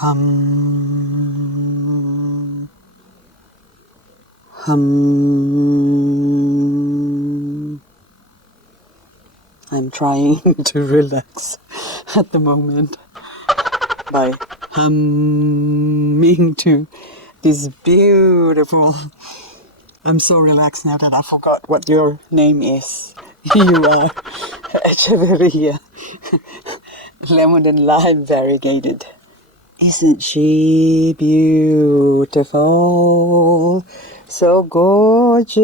Hum. Hum. I'm trying to relax at the moment by humming to this beautiful. I'm so relaxed now that I forgot what your name is. You are Echeverria. Lemon and lime variegated. Isn't she beautiful? So gorgeous.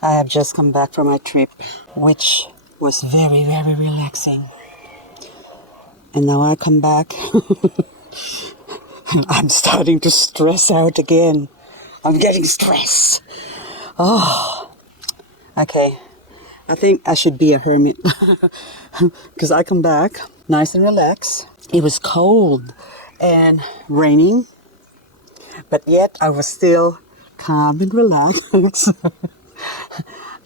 I have just come back from my trip, which was very, very relaxing. And now I come back. I'm starting to stress out again. I'm getting stressed. Oh, okay. I think I should be a hermit. Because I come back nice and relaxed. It was cold and raining, but yet I was still calm and relaxed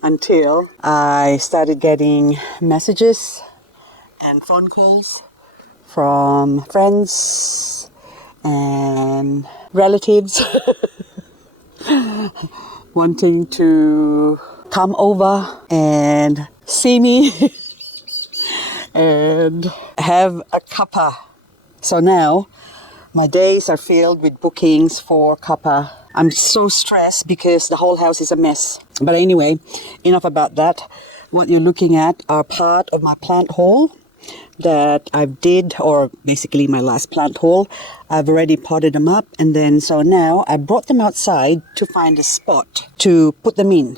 until I started getting messages and phone calls from friends and relatives wanting to come over and see me and have a cuppa. So now my days are filled with bookings for cuppa. I'm so stressed because the whole house is a mess. But anyway, enough about that. What you're looking at are part of my plant haul that I did, or basically my last plant haul. I've already potted them up, and then so now I brought them outside to find a spot to put them in.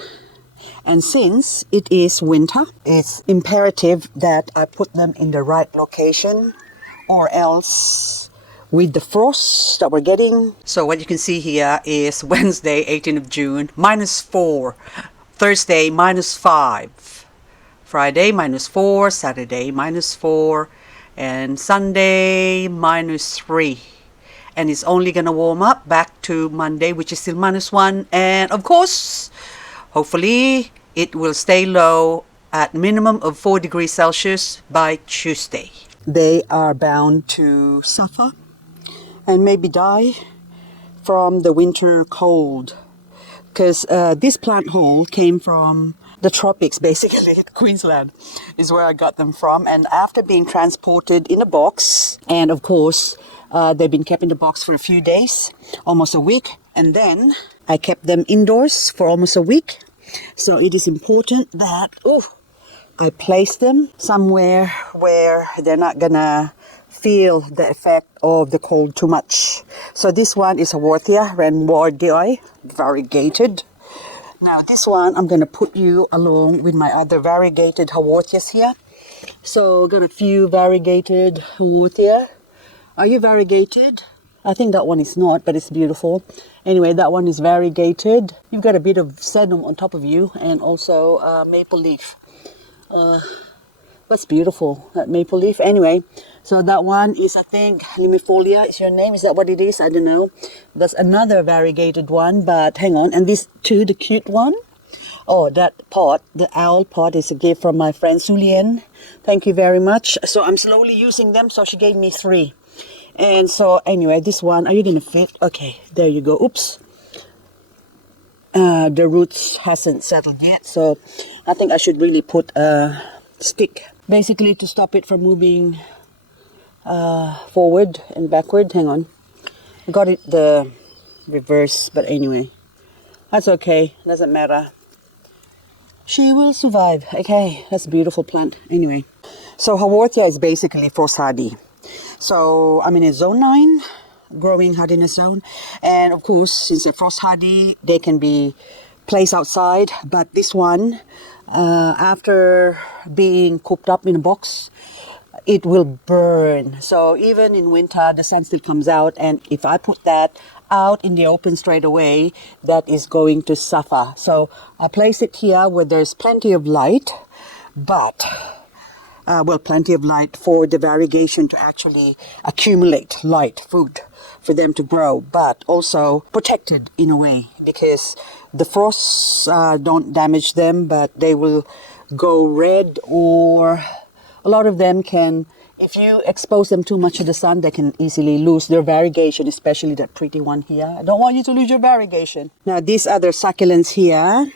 And since it is winter, it's imperative that I put them in the right location, or else with the frost that we're getting. So what you can see here is Wednesday, 18th of June, -4. Thursday, -5. Friday, -4. Saturday, -4. And Sunday, -3. And it's only gonna warm up back to Monday, which is still -1. And of course, hopefully, it will stay low at minimum of 4 degrees Celsius by Tuesday. They are bound to suffer and maybe die from the winter cold. Because this plant haul came from the tropics, basically. Queensland is where I got them from. And after being transported in a box, and of course, they've been kept in the box for a few days, almost a week. And then I kept them indoors for almost a week. So it is important that I place them somewhere where they're not gonna feel the effect of the cold too much. So this one is Haworthia renwardii, variegated. Now this one I'm gonna put you along with my other variegated Haworthias here. So got a few variegated Haworthia. Are you variegated? I think that one is not, but it's beautiful. Anyway, that one is variegated. You've got a bit of sedum on top of you, and also maple leaf. That's beautiful, that maple leaf. Anyway, so that one is, I think, limifolia is your name. Is that what it is? I don't know. That's another variegated one, but hang on. And these two, the cute one. Oh, that pot, the owl pot, is a gift from my friend Succulent. Thank you very much. So I'm slowly using them, so she gave me 3. And so anyway, this one, are you gonna fit? Okay, there you go. Oops. The roots hasn't settled yet, so I think I should really put a stick, basically to stop it from moving forward and backward. Hang on. I got it the reverse, but anyway, that's okay. Doesn't matter. She will survive. Okay, that's a beautiful plant. Anyway, so Haworthia is basically frost hardy. So I'm in a zone 9, growing hardiness zone. And of course, since they're frost hardy, they can be placed outside. But this one, after being cooped up in a box, it will burn. So even in winter, the sun still comes out. And if I put that out in the open straight away, that is going to suffer. So I place it here where there's plenty of light, but plenty of light for the variegation to actually accumulate light, food for them to grow, but also protected in a way, because the frosts don't damage them, but they will go red, or a lot of them can, if you expose them too much to the sun, they can easily lose their variegation, especially that pretty one here. I don't want you to lose your variegation. Now these other succulents here,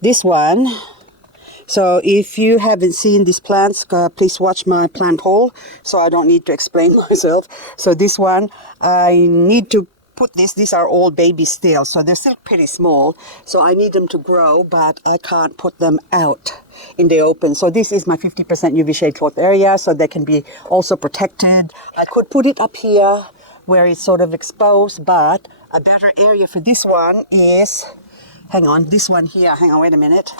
this one, so if you haven't seen these plants, please watch my plant haul, so I don't need to explain myself. So this one, I need to put this, these are all babies still, so they're still pretty small, so I need them to grow, but I can't put them out in the open. So this is my 50% UV shade cloth area, so they can be also protected. I could put it up here where it's sort of exposed, but a better area for this one is, hang on, this one here, hang on, wait a minute.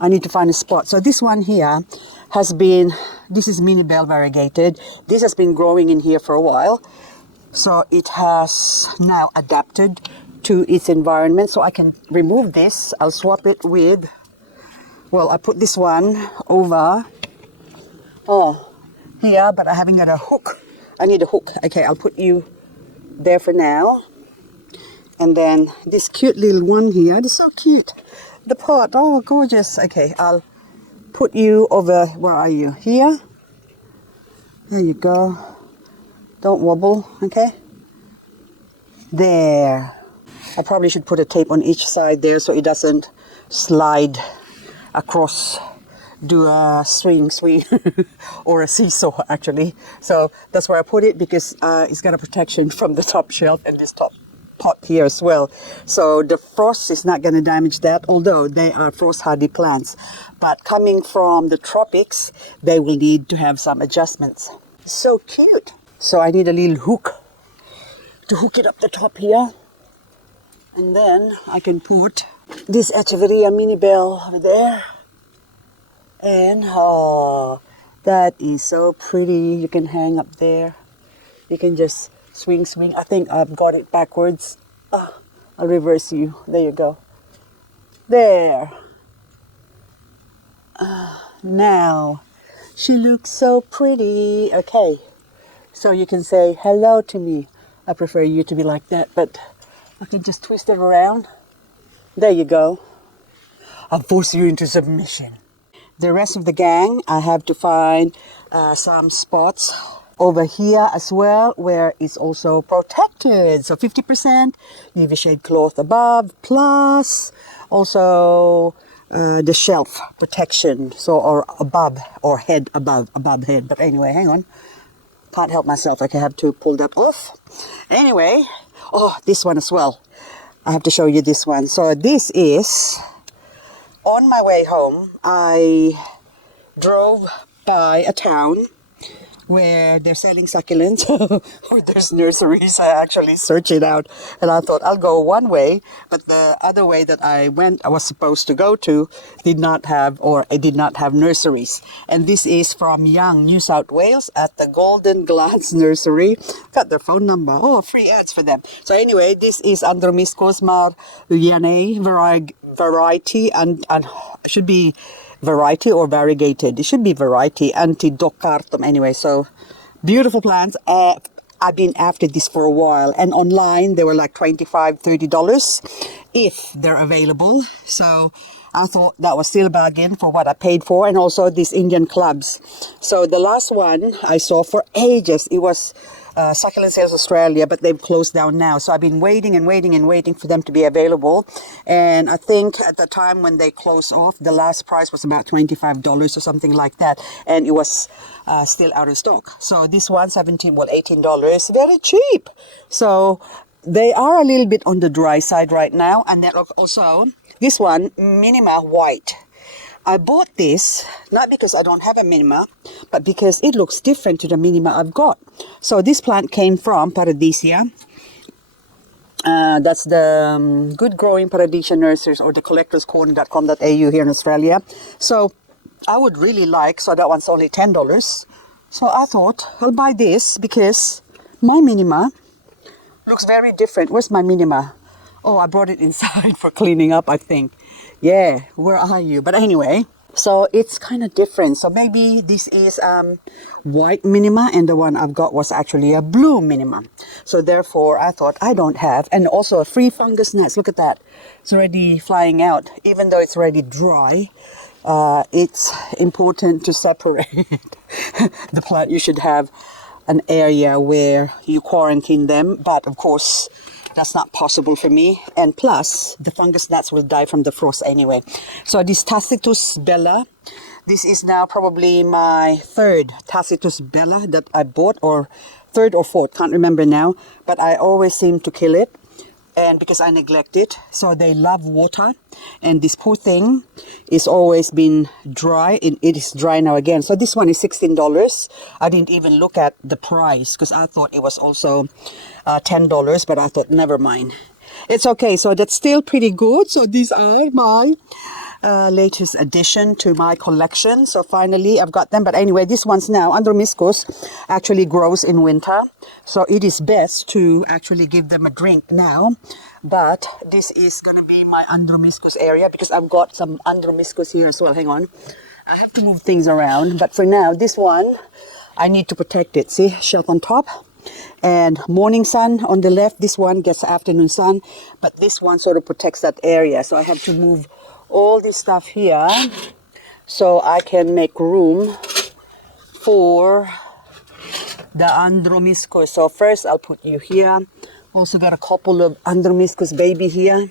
I need to find a spot. So this one here has been, this is mini bell variegated. This has been growing in here for a while. So it has now adapted to its environment. So I can remove this. I'll swap it with, well, I put this one over, here, but I haven't got a hook. I need a hook. Okay, I'll put you there for now. And then this cute little one here, this is so cute. The pot, oh gorgeous. Okay, I'll put you over, where are you? Here? There you go. Don't wobble, okay? There. I probably should put a tape on each side there so it doesn't slide across, do a swing or a seesaw actually. So that's where I put it, because it's got a protection from the top shelf and this top pot here as well, so the frost is not going to damage that, although they are frost hardy plants, but coming from the tropics they will need to have some adjustments. So cute. So I need a little hook to hook it up the top here, and then I can put this Echeveria mini bell over there, and oh, that is so pretty. You can hang up there, you can just swing. I think I've got it backwards. I'll reverse you. There you go. There. Now, she looks so pretty. Okay, so you can say hello to me. I prefer you to be like that, but I can just twist it around. There you go. I'll force you into submission. The rest of the gang, I have to find some spots over here as well where it's also protected. So 50% UV shade cloth above, plus also the shelf protection, so or above, or head above head. But anyway, hang on, can't help myself. I have to pull that off. Anyway, oh, this one as well, I have to show you this one. So this is, on my way home I drove by a town where they're selling succulents, or there's nurseries. I actually searched it out, and I thought I'll go one way, but the other way that I was supposed to go to, did not have nurseries. And this is from Young, New South Wales, at the Golden Glass Nursery. Got their phone number. Oh, free ads for them. So anyway, this is Andromiscus marianae variety, and should be variety or variegated. It should be variety, Antidocartum. Anyway, so beautiful plants. I've been after this for a while, and online they were like $25-30 if they're available. So I thought that was still a bargain for what I paid for. And also these Indian clubs. So the last one I saw for ages, it was Succulent Sales Australia, but they've closed down now. So I've been waiting for them to be available. And I think at the time when they closed off, the last price was about $25 or something like that. And it was still out of stock. So this one, $18, very cheap. So they are a little bit on the dry side right now. And then also this one, Minima White. I bought this not because I don't have a Minima, but because it looks different to the Minima I've got. So this plant came from Paradisia. That's the Good Growing Paradisia Nurseries, or the collectorscorner.com.au here in Australia. So I would really like, so that one's only $10. So I thought I'll buy this because my Minima looks very different. Where's my Minima? Oh, I brought it inside for cleaning up, I think. Yeah, where are you? But anyway, so it's kind of different. So maybe this is white Minima, and the one I've got was actually a blue Minima. So therefore, I thought I don't have. And also a free fungus nest. Look at that. It's already flying out. Even though it's already dry, it's important to separate the plant. You should have an area where you quarantine them, but of course that's not possible for me, and plus the fungus gnats will die from the frost anyway. So this Tacitus bella, this is now probably my third Tacitus bella that I bought, or third or fourth, can't remember now, but I always seem to kill it, and because I neglect it. So they love water, and this poor thing is always been dry. It is dry now again. So this one is $16. I didn't even look at the price because I thought it was also $10, but I thought never mind. It's okay. So that's still pretty good. So these are my latest addition to my collection. So finally I've got them. But anyway, this one's now Andromiscus actually grows in winter, so it is best to actually give them a drink now. But this is gonna be my Andromiscus area because I've got some Andromiscus here as well. Hang on, I have to move things around, but for now this one I need to protect it. See, shelf on top and morning sun on the left. This one gets afternoon sun, but this one sort of protects that area. So I have to move all this stuff here so I can make room for the Andromiscus. So first I'll put you here. Also got a couple of Andromiscus baby here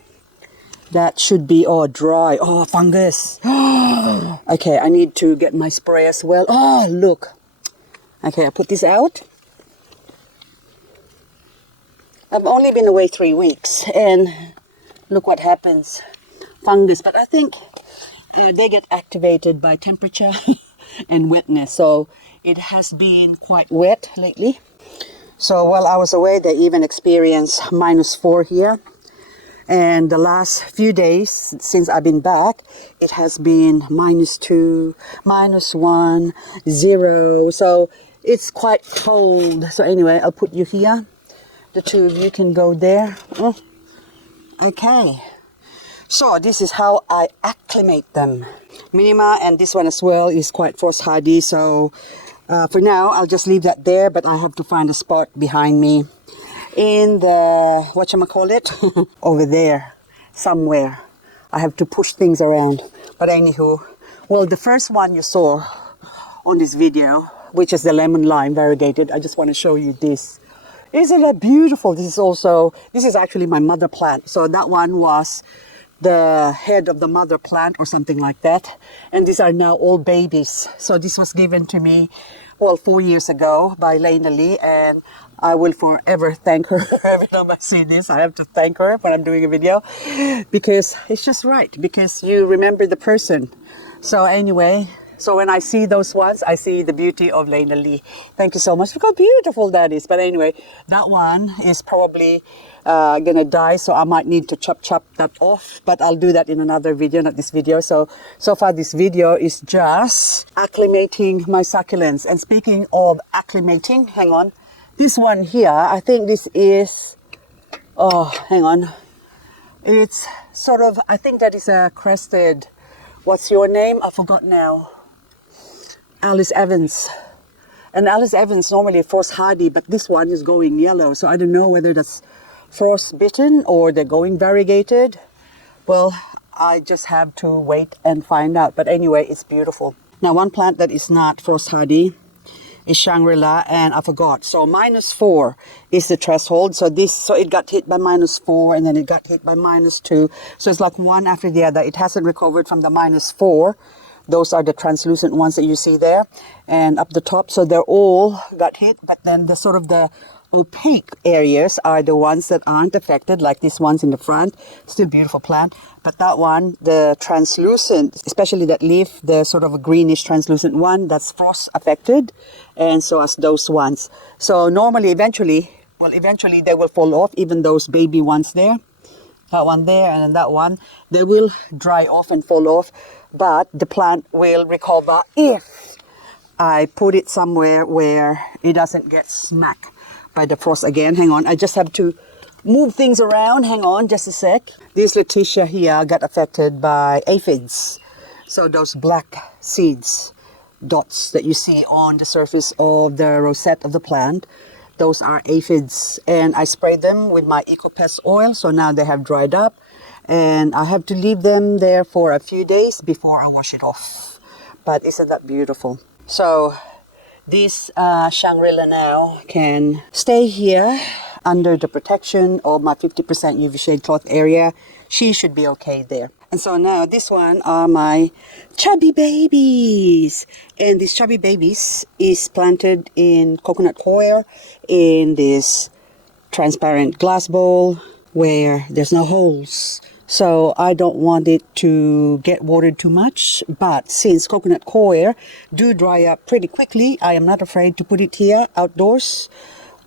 that should be dry. Oh, fungus. Okay, I need to get my spray as well. Oh, look. Okay, I put this out. I've only been away 3 weeks and look what happens. Fungus, but I think they get activated by temperature and wetness. So it has been quite wet lately. So while I was away, they even experienced -4 here. And the last few days since I've been back, it has been -2, -1, 0. So it's quite cold. So anyway, I'll put you here. The two of you can go there. Okay. So this is how I acclimate them. Minima and this one as well is quite frost hardy. So for now, I'll just leave that there, but I have to find a spot behind me in the, whatchamacallit, over there somewhere. I have to push things around. But anywho, well, the first one you saw on this video, which is the lemon lime variegated, I just want to show you this. Isn't that beautiful? This is actually my mother plant. So that one was the head of the mother plant or something like that. And these are now all babies. So this was given to me, well, 4 years ago by Lena Lee, and I will forever thank her. Every time I see this, I have to thank her when I'm doing a video because it's just right, because you remember the person. So anyway, so when I see those ones, I see the beauty of Lena Lee. Thank you so much. Look how beautiful that is. But anyway, that one is probably gonna die, so I might need to chop that off, but I'll do that in another video, not this video. So far this video is just acclimating my succulents. And speaking of acclimating, hang on, this one here, I think this is, hang on, it's sort of, I think that is a crested, what's your name? I forgot now. Alice Evans. And Alice Evans normally frost hardy, but this one is going yellow, so I don't know whether that's frost bitten or they're going variegated. Well, I just have to wait and find out. But anyway, it's beautiful. Now, one plant that is not frost hardy is Shangri-La, and I forgot. So -4 is the threshold. So it got hit by -4, and then it got hit by -2. So it's like one after the other. It hasn't recovered from the -4. Those are the translucent ones that you see there, and up the top. So they're all got hit, but then the sort of the opaque areas are the ones that aren't affected, like these ones in the front. Still beautiful plant, but that one, the translucent, especially that leaf, the sort of a greenish translucent one, that's frost affected, and so as those ones. So normally, eventually they will fall off, even those baby ones there. That one there and then that one, they will dry off and fall off, but the plant will recover if I put it somewhere where it doesn't get smacked by the frost again. Hang on, I just have to move things around. Hang on just a sec. This Letitia here got affected by aphids. So those black seeds, dots that you see on the surface of the rosette of the plant, those are aphids, and I sprayed them with my EcoPest oil, so now they have dried up, And I have to leave them there for a few days before I wash it off. But isn't that beautiful? So this Shangri-La now can stay here under the protection of my 50% UV shade cloth area. She should be okay there. And so now this one are my chubby babies. And these chubby babies is planted in coconut coir in this transparent glass bowl where there's no holes. So I don't want it to get watered too much, but since coconut coir do dry up pretty quickly, I am not afraid to put it here outdoors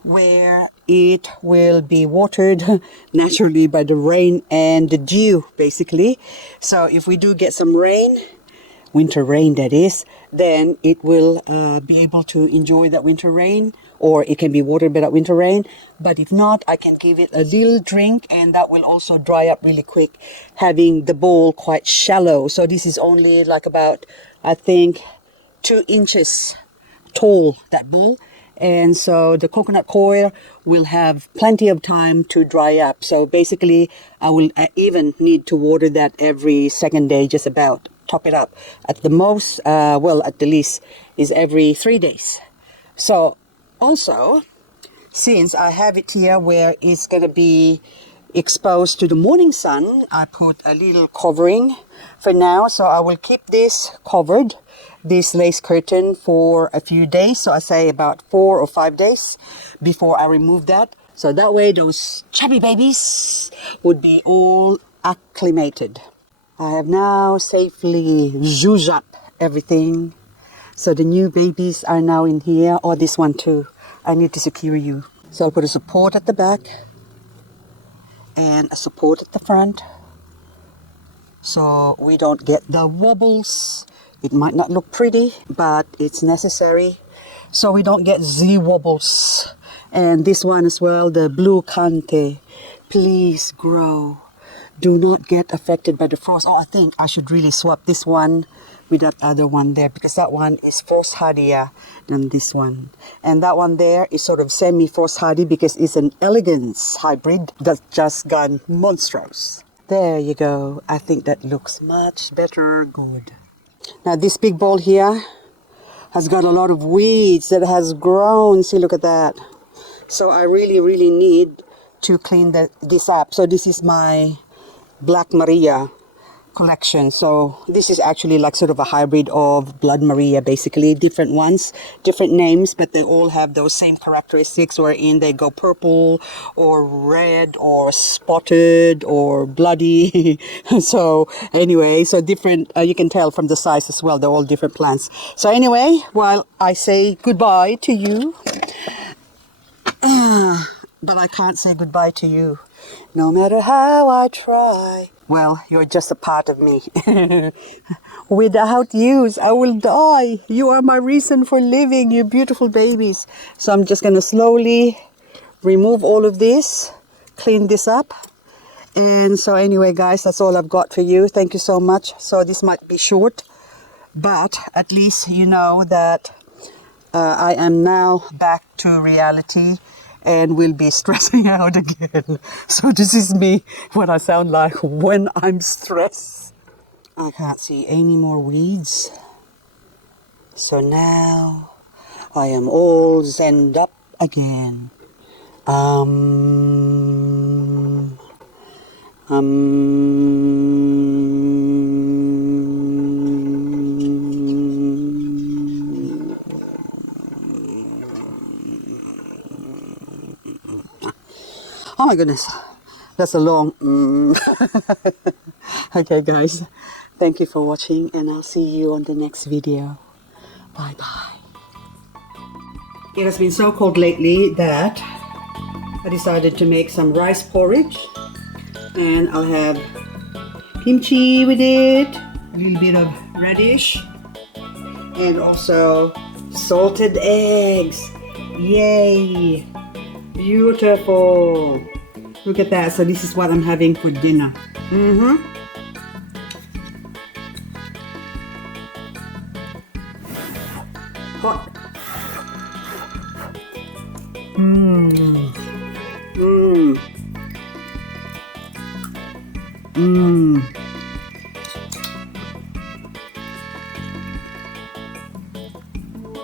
where it will be watered naturally by the rain and the dew basically. So if we do get some rain, winter rain that is, then it will be able to enjoy that winter rain, or it can be watered by that winter rain. But if not, I can give it a little drink and that will also dry up really quick, having the bowl quite shallow. So this is only like about, I think, 2 inches tall, that bowl. And so the coconut coir will have plenty of time to dry up. So basically, I will even need to water that every second day, just about. Top it up. At the most, well, at the least, is every 3 days. So also, since I have it here where it's going to be exposed to the morning sun, I put a little covering for now. So I will keep this covered, this lace curtain, for a few days. So I say about 4 or 5 days before I remove that. So that way those chubby babies would be all acclimated. I have now safely zhuzhed up everything. So the new babies are now in here. Or this one too. I need to secure you. So I'll put a support at the back and a support at the front, so we don't get the wobbles. It might not look pretty, but it's necessary so we don't get Z wobbles. And this one as well, the blue Cante, please grow. Do not get affected by the frost. Oh, I think I should really swap this one with that other one there, because that one is frost hardier than this one. And that one there is sort of semi-frost hardy because it's an elegance hybrid that's just gone monstrous. There you go. I think that looks much better. Good. Now this big bowl here has got a lot of weeds that has grown. See, look at that. So I really need to clean this up. So this is my Black Maria collection. So this is actually like sort of a hybrid of Blood Maria, basically. Different ones, different names, but they all have those same characteristics wherein they go purple or red or spotted or bloody. So anyway, so different, you can tell from the size as well, they're all different plants. So anyway, while I say goodbye to you, but I can't say goodbye to you, no matter how I try. Well, you're just a part of me. Without you, I will die. You are my reason for living, you beautiful babies. So I'm just going to slowly remove all of this, clean this up. And so anyway, guys, that's all I've got for you. Thank you so much. So this might be short, but at least you know that I am now back to reality and will be stressing out again. So this is me, what I sound like when I'm stressed. I can't see any more weeds. So now I am all zenned up again. Oh my goodness, that's a long Okay guys, thank you for watching and I'll see you on the next video. Bye bye. It has been so cold lately that I decided to make some rice porridge, and I'll have kimchi with it, a little bit of radish, and also salted eggs. Yay! Beautiful! Look at that. So this is what I'm having for dinner. Hot.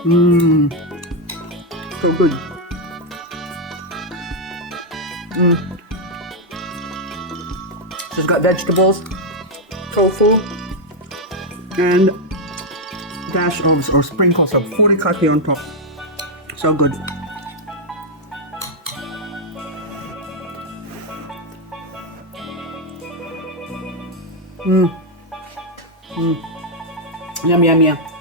So good. She's got vegetables, tofu, and dash of or sprinkles of furikake on top. So good. Yum, yum, yum.